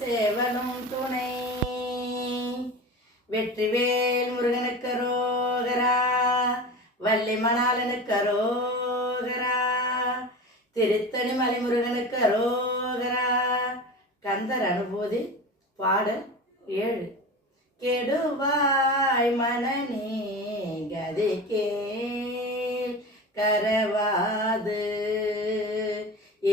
சேவலும் துணை. வெற்றிவேல் முருகனுக்கு ரோகரா, வள்ளி மணாலனுக்கு ரோகரா, திருத்தணி மலை முருகனுக்கு ரோகரா. கந்தர் அனுபூதி பாடல் 7. கெடுவாய் மனநே கதிக்கே கரவாது,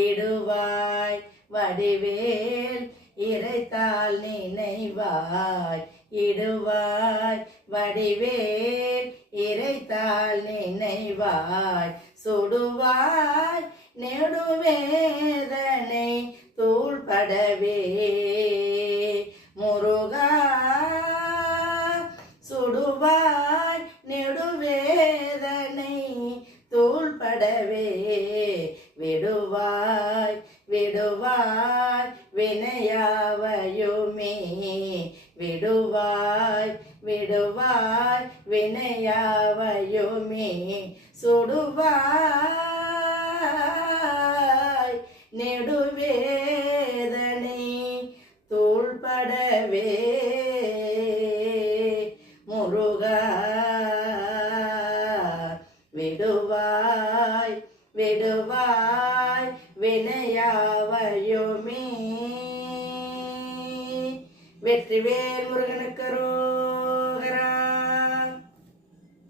இடுவாய் வடிவேல் இறைத்தால் நினைவாய், இடுவாய் வடிவேல் இறைத்தால் நினைவாய், சுடுவாய் நெடுவேதனை தூள்படவே முருகா, சுடுவாய் நெடுவேதனை தூள்படவே விடுவாய் விடுவாய் வினையாவையுமே, விடுவாய் விடுவாய் வினையாவையுமே, சுடுவாய் நெடுவேதனை தூள்படவே முருகா, விடுவாய் விடுவாய் வினையாவையுமே. வெற்றிவேல் முருகனுக்கு ரோகரா.